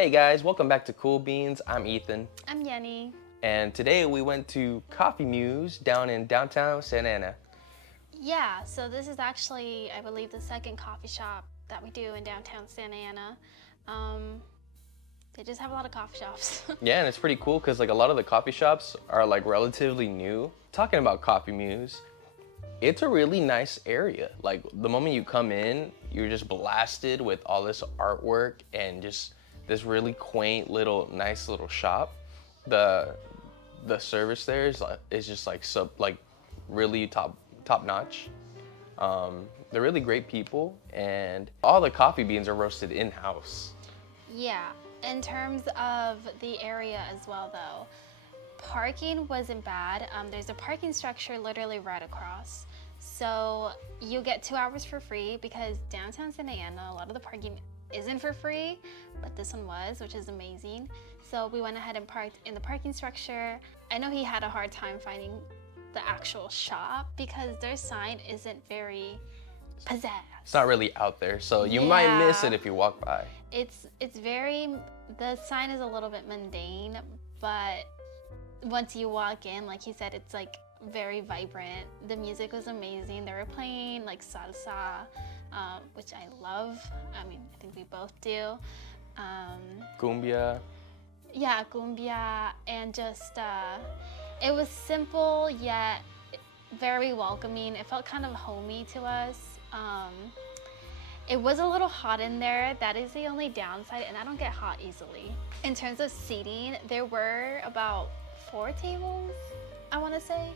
Hey guys, welcome back to Cool Beans. I'm Ethan. I'm Yenny. And today we went to Coffee Muse down in downtown Santa Ana. Yeah, so this is actually, I believe, the second coffee shop that we do in downtown Santa Ana. They just have a lot of coffee shops. Yeah, and it's pretty cool because like a lot of the coffee shops are like relatively new. Talking about Coffee Muse, it's a really nice area. Like the moment you come in, you're just blasted with all this artwork and just this really quaint little nice little shop. The service there is just like really top notch. They're really great people, and all the coffee beans are roasted in house. Yeah, in terms of the area as well though, parking wasn't bad. There's a parking structure literally right across. So you get 2 hours for free because downtown Santa Ana, a lot of the parking isn't for free, but this one was, which is amazing. So we went ahead and parked in the parking structure. I know he had a hard time finding the actual shop because their sign isn't very pizzazz. It's not really out there, so you might miss it if you walk by. It's very, the sign is a little bit mundane, but once you walk in, like he said, it's like very vibrant. The music was amazing. They were playing like salsa, which I love. I mean, I think we both do. Cumbia. Yeah, cumbia, and just, it was simple yet very welcoming. It felt kind of homey to us. It was a little hot in there. That is the only downside, and I don't get hot easily. In terms of seating, there were about 4 tables, I want to say.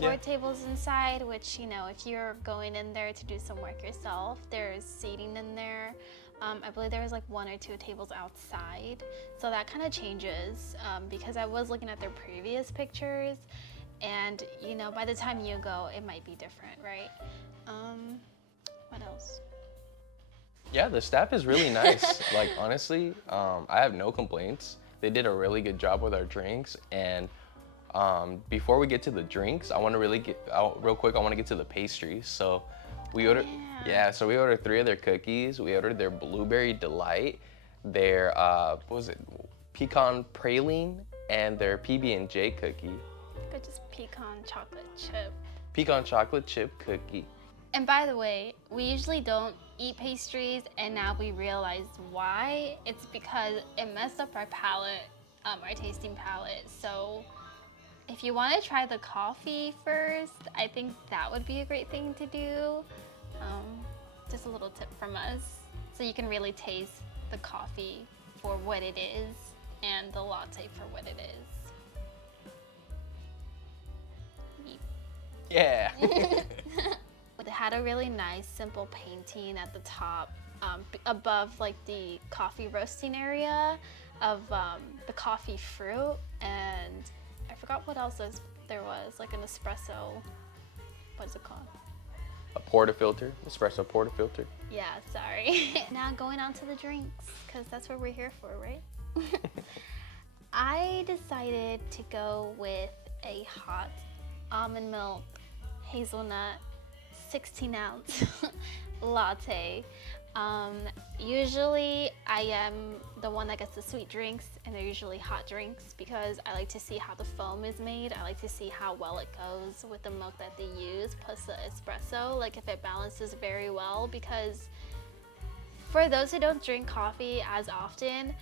4 tables inside, which, you know, if you're going in there to do some work yourself, there's seating in there. I believe there was like 1 or 2 tables outside. So that kind of changes because I was looking at their previous pictures, and, you know, by the time you go, it might be different, right? What else? Yeah, the staff is really nice. Like, honestly, I have no complaints. They did a really good job with our drinks, and before we get to the drinks, I want to real quick, I want to get to the pastries. So we ordered, so we ordered 3 of their cookies. We ordered their blueberry delight, their what was it, pecan praline, and their PB&J cookie. But just pecan chocolate chip. Pecan chocolate chip cookie. And by the way, we usually don't eat pastries, and now we realize why. It's because it messed up our palate, our tasting palate. So if you want to try the coffee first, I think that would be a great thing to do. Just a little tip from us, so you can really taste the coffee for what it is and the latte for what it is. Yeah. It had a really nice, simple painting at the top, above like the coffee roasting area of the coffee fruit, and I forgot what else there was, like an espresso, what is it called? A portafilter, espresso portafilter. Yeah, sorry. Now going on to the drinks, because that's what we're here for, right? I decided to go with a hot almond milk hazelnut 16-ounce latte. Usually I am the one that gets the sweet drinks, and they're usually hot drinks because I like to see how the foam is made. I like to see how well it goes with the milk that they use plus the espresso, like if it balances very well, because for those who don't drink coffee as often,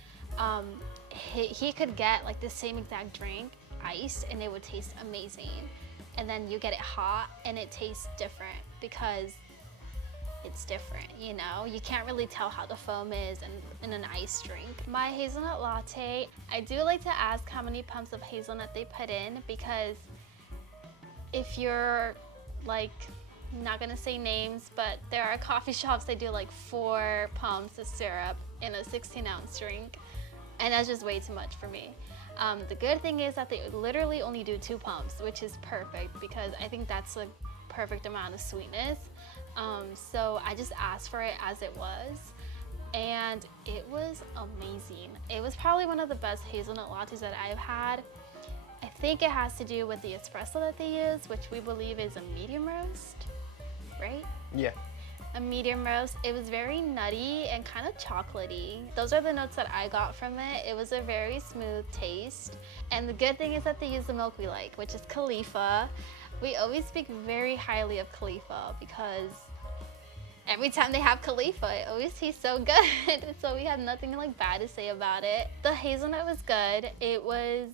he could get like the same exact drink iced and it would taste amazing, and then you get it hot and it tastes different because it's different, you know? You can't really tell how the foam is in an iced drink. My hazelnut latte, I do like to ask how many pumps of hazelnut they put in, because if you're like, not gonna say names, but there are coffee shops that do like 4 pumps of syrup in a 16-ounce drink, and that's just way too much for me. The good thing is that they literally only do 2 pumps, which is perfect because I think that's the perfect amount of sweetness. So I just asked for it as it was, and it was amazing. It was probably one of the best hazelnut lattes that I've had. I think it has to do with the espresso that they use, which we believe is a medium roast, right? Yeah. A medium roast. It was very nutty and kind of chocolatey. Those are the notes that I got from it. It was a very smooth taste. And the good thing is that they use the milk we like, which is Khalifa. We always speak very highly of Khalifa because every time they have Khalifa, it always tastes so good. So we have nothing like bad to say about it. The hazelnut was good. It was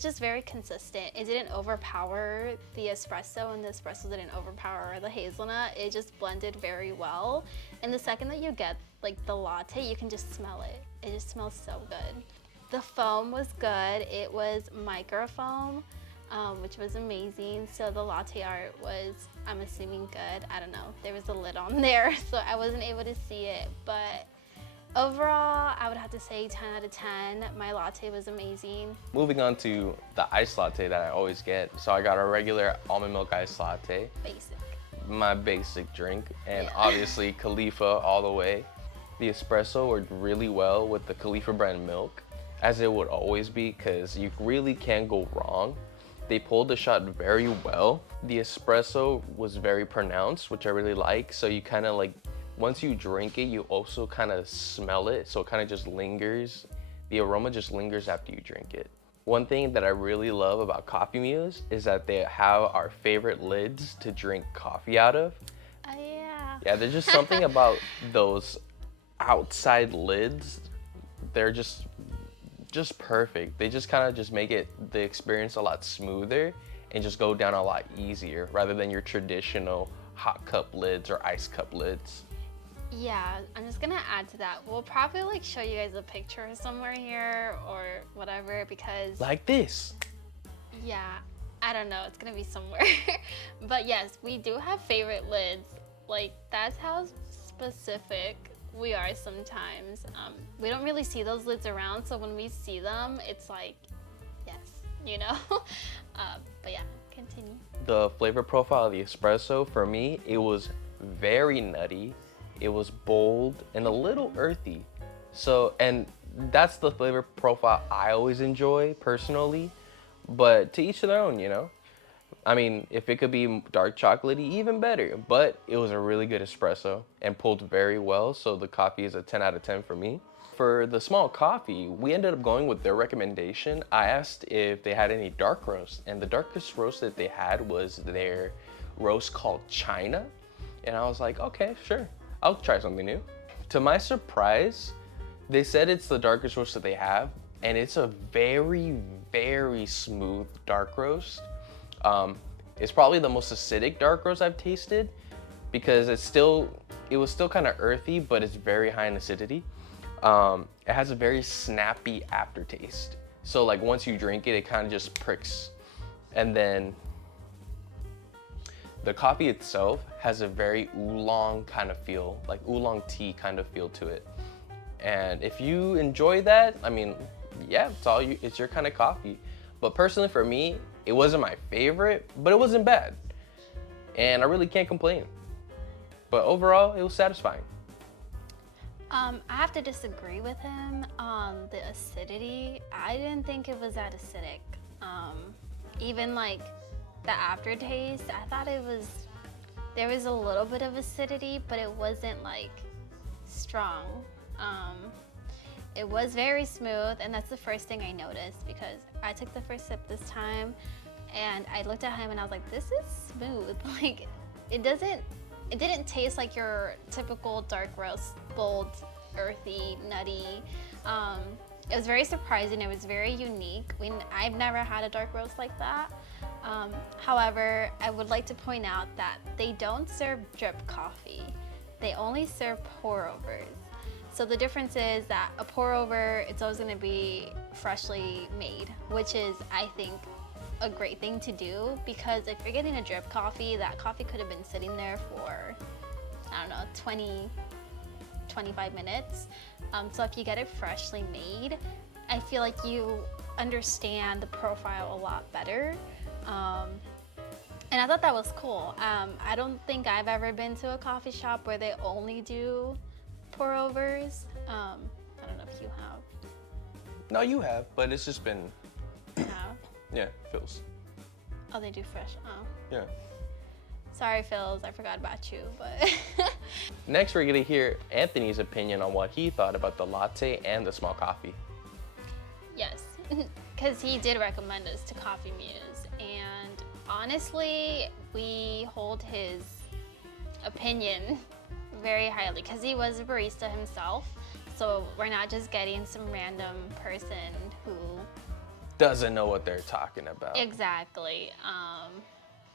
just very consistent. It didn't overpower the espresso, and the espresso didn't overpower the hazelnut. It just blended very well. And the second that you get like the latte, you can just smell it. It just smells so good. The foam was good. It was micro foam, which was amazing. So the latte art was, I'm assuming, good. I don't know. There was a lid on there, so I wasn't able to see it, but overall, I would have to say 10 out of 10. My latte was amazing. Moving on to the iced latte that I always get. So I got a regular almond milk iced latte. Basic. My basic drink. And Yeah. obviously Khalifa all the way. The espresso worked really well with the Khalifa brand milk, as it would always be, because you really can't go wrong. They pulled the shot very well. The espresso was very pronounced, which I really like. So you kind of like, once you drink it, you also kind of smell it, so it kind of just lingers. The aroma just lingers after you drink it. One thing that I really love about Coffee Muse is that they have our favorite lids to drink coffee out of. Yeah. Yeah, there's just something about those outside lids. They're just perfect. They just kind of just make the experience a lot smoother and just go down a lot easier rather than your traditional hot cup lids or ice cup lids. Yeah, I'm just gonna add to that. We'll probably like show you guys a picture somewhere here or whatever because Like this. yeah, I don't know, it's gonna be somewhere. But yes, we do have favorite lids. Like that's how specific we are sometimes. We don't really see those lids around, so when we see them, it's like, yes, you know? But yeah, continue. The flavor profile of the espresso, for me, it was very nutty. It was bold and a little earthy. So, and that's the flavor profile I always enjoy personally, but to each their own, you know? I mean, if it could be dark chocolatey, even better, but it was a really good espresso and pulled very well, so the coffee is a 10 out of 10 for me. For the small coffee, we ended up going with their recommendation. I asked if they had any dark roast, and the darkest roast that they had was their roast called China, and I was like, okay, sure. I'll try something new. To my surprise, they said it's the darkest roast that they have, and it's a very, very smooth dark roast. It's probably the most acidic dark roast I've tasted because it was still kind of earthy, but it's very high in acidity. It has a very snappy aftertaste. So like once you drink it, it kind of just pricks. And then the coffee itself has a very oolong kind of feel, like oolong tea kind of feel to it. And if you enjoy that, I mean, yeah, it's your kind of coffee. But personally for me, it wasn't my favorite, but it wasn't bad. And I really can't complain. But overall, it was satisfying. I have to disagree with him on the acidity. I didn't think it was that acidic. Even like the aftertaste, I thought there was a little bit of acidity, but it wasn't like strong. It was very smooth, and that's the first thing I noticed because I took the first sip this time and I looked at him and I was like, this is smooth. Like it didn't taste like your typical dark roast, bold, earthy, nutty. It was very surprising. It was very unique. I've never had a dark roast like that. However, I would like to point out that they don't serve drip coffee. They only serve pour overs. So the difference is that a pour over, it's always gonna be freshly made, which is, I think, a great thing to do because if you're getting a drip coffee, that coffee could have been sitting there for, I don't know, 20, 25 minutes. So if you get it freshly made, I feel like you understand the profile a lot better. And I thought that was cool. I don't think I've ever been to a coffee shop where they only do pour overs. I don't know if you have. No, you have, but it's just been, You have? yeah, feels. Oh, they do fresh. Oh. Yeah. Sorry, Phils, I forgot about you, but. Next, we're gonna hear Anthony's opinion on what he thought about the latte and the small coffee. Yes, because he did recommend us to Coffee Muse, and honestly, we hold his opinion very highly because he was a barista himself. So we're not just getting some random person who Doesn't know what they're talking about. exactly.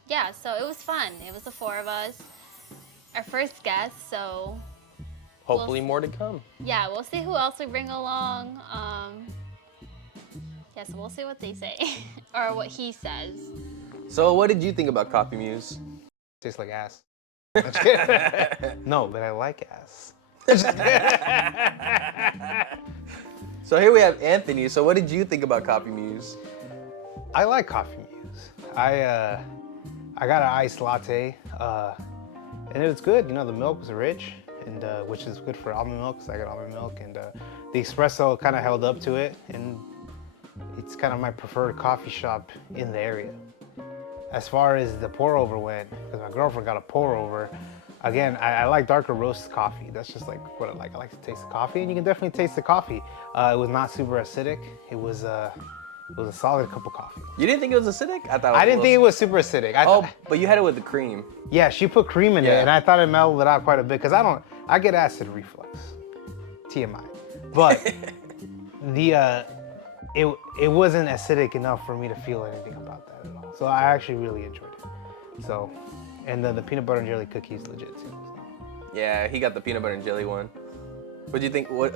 Yeah, so it was fun. It was the four of us, our first guest. So Hopefully more to come. yeah, we'll see who else we bring along. Yeah, so we'll see what they say or what he says. So what did you think about Coffee Muse? Tastes like ass. I'm just kidding. No, but I like ass. So here we have Anthony. So what did you think about Coffee Muse? I like Coffee Muse. I got an iced latte, and it was good. You know, the milk was rich, and which is good for almond milk, so I got almond milk, and the espresso kind of held up to it, and it's kind of my preferred coffee shop in the area. As far as the pour over went, because my girlfriend got a pour over, again, I like darker roast coffee. That's just like what I like. I like to taste the coffee, and you can definitely taste the coffee. It was not super acidic. It was a solid cup of coffee. You didn't think it was acidic? I thought. I didn't think it was super acidic. Oh, but you had it with the cream. Yeah, she put cream in it, Yeah. and I thought it mellowed it out quite a bit because I get acid reflux, TMI. But it wasn't acidic enough for me to feel anything about that at all. So I actually really enjoyed it. So, and the peanut butter and jelly cookie is legit too. So. Yeah, he got the peanut butter and jelly one. What do you think? What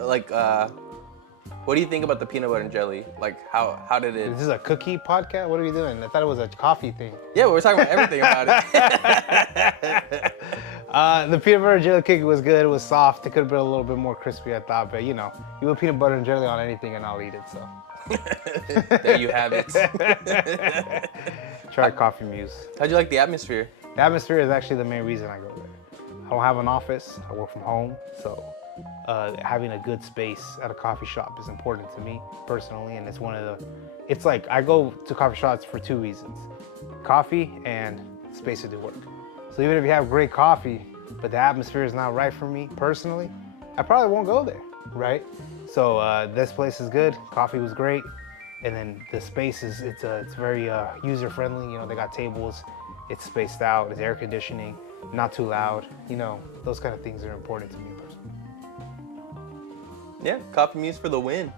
do you think about the peanut butter and jelly? Like, how did it? Is this a cookie podcast? What are we doing? I thought it was a coffee thing. Yeah, we're talking about everything about it. The peanut butter and jelly cookie was good. It was soft. It could have been a little bit more crispy, I thought. But you know, you put peanut butter and jelly on anything, and I'll eat it. So. There you have it. Try Coffee Muse. How'd you like the atmosphere? The atmosphere is actually the main reason I go there. I don't have an office. I work from home, so having a good space at a coffee shop is important to me personally, and it's one of the. It's like I go to coffee shops for two reasons: coffee and space to do work. So even if you have great coffee, but the atmosphere is not right for me personally, I probably won't go there, right? So this place is good. Coffee was great, and then the space is it's very user friendly. You know, they got tables. It's spaced out. It's air conditioning. Not too loud. You know, those kind of things are important to me personally. Yeah, Coffee Muse for the win.